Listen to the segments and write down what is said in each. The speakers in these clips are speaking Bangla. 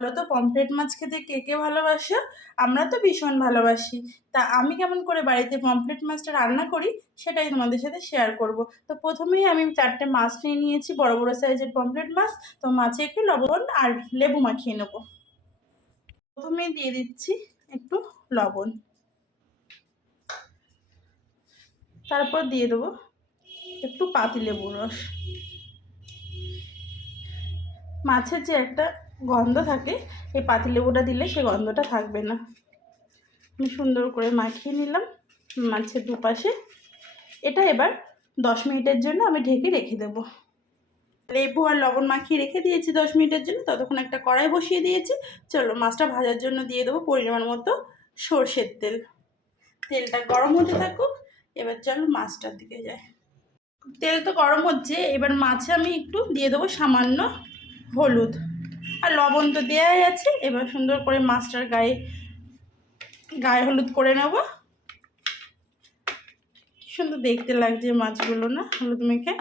বলো তো পমফ্রেট মাছ খেতে কে কে ভালোবাসো? আমরা তো ভীষণ ভালোবাসি। তা আমি কেমন করে বাড়িতে পমফ্রেট মাছটা রান্না করি, সেটাই তোমাদের সাথে শেয়ার করব। তো প্রথমেই আমি চারটে মাছ নিয়ে নিয়েছি, বড় বড় সাইজের পমফ্রেট মাছ। তো মাছে একটু লবণ আর লেবু মাখিয়ে নেব। প্রথমেই দিয়ে দিচ্ছি একটু লবণ। তারপর দিয়ে দেবো একটু পাতি লেবুর রস। মাছের যে একটা গন্ধ থাকে, এই পাতিলেবুটা দিলে সে গন্ধটা থাকবে না। আমি সুন্দর করে মাখিয়ে নিলাম মাছের দুপাশে। এটা এবার দশ মিনিটের জন্য আমি ঢেকে রেখে দেবো। লেবু আর লবণ মাখিয়ে রেখে দিয়েছি দশ মিনিটের জন্য, ততক্ষণ একটা কড়াই বসিয়ে দিয়েছি। চলো মাছটা ভাজার জন্য দিয়ে দেবো পরিমাণ মতো সর্ষের তেল। তেলটা গরম হতে থাকুক, এবার চলো মাছটার দিকে যাই। তেল তো গরম হচ্ছে, এবার মাছে আমি একটু দিয়ে দেবো সামান্য হলুদ। আর লবণ তো দেওয়াই আছে। এবার সুন্দর করে মাছটার গায়ে গায়ে হলুদ করে নেব। সুন্দর দেখতে লাগছে মাছগুলো না, হলুদ মেখে।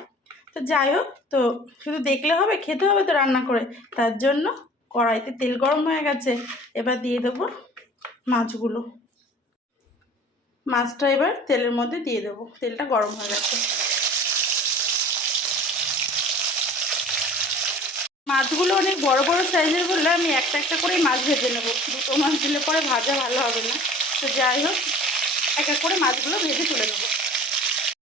তো যাই হোক, তো শুধু দেখলে হবে, খেতে হবে তো রান্না করে। তার জন্য কড়াইতে তেল গরম হয়ে গেছে, এবার দিয়ে দেবো মাছগুলো। মাছটা এবার তেলের মধ্যে দিয়ে দেবো। তেলটা গরম হয়ে গেছে। মাছগুলো অনেক বড় বড় সাইজের বললে আমি একটা একটা করেই মাছ ভেজে নেব। দুটো মাছ দিলে পরে ভাজা ভালো হবে না। তো যাই হোক, এক এক করে মাছগুলো ভেজে তুলে নেব।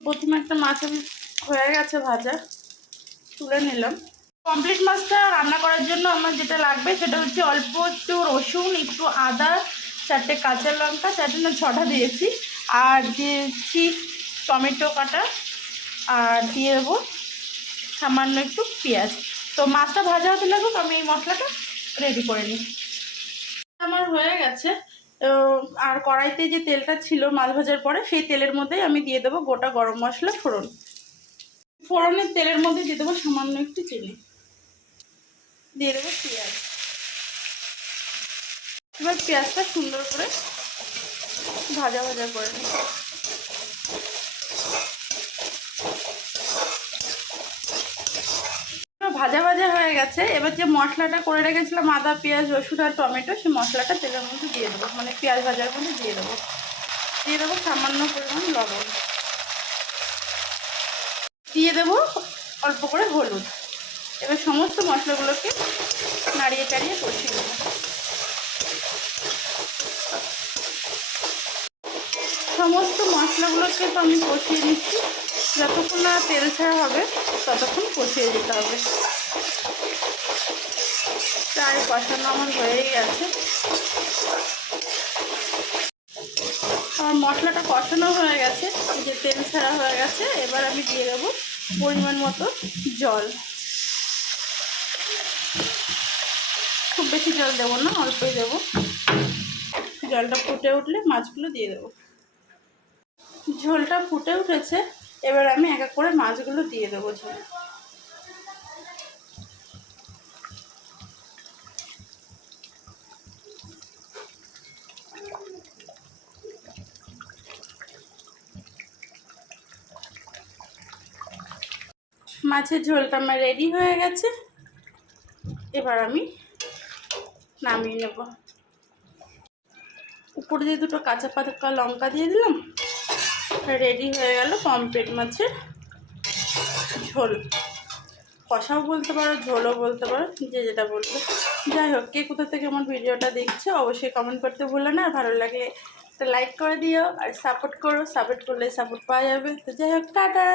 প্রথমে একটা মাছ আমি হয়ে গেছে ভাজা, তুলে নিলাম। কমপ্লিট মাছটা রান্না করার জন্য আমার যেটা লাগবে সেটা হচ্ছে অল্প একটু রসুন, একটু আদা, চারটে কাঁচা লঙ্কা চারটে না ছটা দিয়েছি। আর দিয়েছি টমেটো কাটা, আর দিয়ে দেবো সামান্য একটু পেঁয়াজ। তো মাছটা ভাজা হতে লাগুক আমি এই মশলাটা রেডি করে নিই। আমার হয়ে গেছে। আর কড়াইতে যে তেলটা ছিল মাছ ভাজার পরে, সেই তেলের মধ্যেই আমি দিয়ে দেবো গোটা গরম মশলা ফোড়ন। ফোড়নের তেলের মধ্যে দিয়ে দেবো সামান্য একটু চিনি। দিয়ে দেবো পেঁয়াজ। এবার পেঁয়াজটা সুন্দর করে ভাজা ভাজা করে নিই। ভাজা ভাজা হয়ে গেছে। এবার যে মশলাটা করে রেখেছিলাম, আদা, পেঁয়াজ, রসুন আর টমেটো, সেই মশলাটা তেলের মধ্যে দিয়ে দেবো। মানে পেঁয়াজ ভাজার মধ্যে দিয়ে দেবো। দিয়ে দেবো সামান্য পরিমাণ লবণ। দিয়ে দেবো অল্প করে হলুদ। এবার সমস্ত মশলাগুলোকে নাড়িয়ে চাড়িয়ে কষিয়ে দেবো সমস্ত মশলাগুলোকে তো আমি কষিয়ে নিচ্ছি। যতক্ষণ না তেল ছাড়া হবে, ততক্ষণ কষিয়ে দিতে হবে। প্রায় কষানো আমার হয়েই গেছে। আমার মশলাটা কষানো হয়ে গেছে যে তেল ছাড়া হয়ে গেছে, এবার আমি দিয়ে দেবো পরিমাণ মতো জল। খুব বেশি জল দেবো না, অল্পই দেবো। জলটা ফুটে উঠলে মাছগুলো দিয়ে দেবো। ঝোলটা ফুটে উঠেছে। এবার আমি এক এক করে মাছগুলো দিয়ে দেবো ঝোল। মাছের ঝোলটা আমার রেডি হয়ে গেছে। এবার আমি নামিয়ে নেব। উপরে দিয়ে দুটো কাঁচা পাতা, লঙ্কা দিয়ে দিলাম রেডি হয়ে গেল পম্পেট মাছের ঝোল। কষাও বলতে পারো, ঝোলও বলতে পারো, যে যেটা বলবে। যাই হোক, কে কোথা থেকে আমার ভিডিওটা দেখছে অবশ্যই কমেন্ট করতে ভুলো না। ভালো লাগলে তো লাইক করে দিও আর সাপোর্ট করো। সাপোর্ট করলে সাপোর্ট পাওয়া যাবে। তো যাই হোক, টাটা!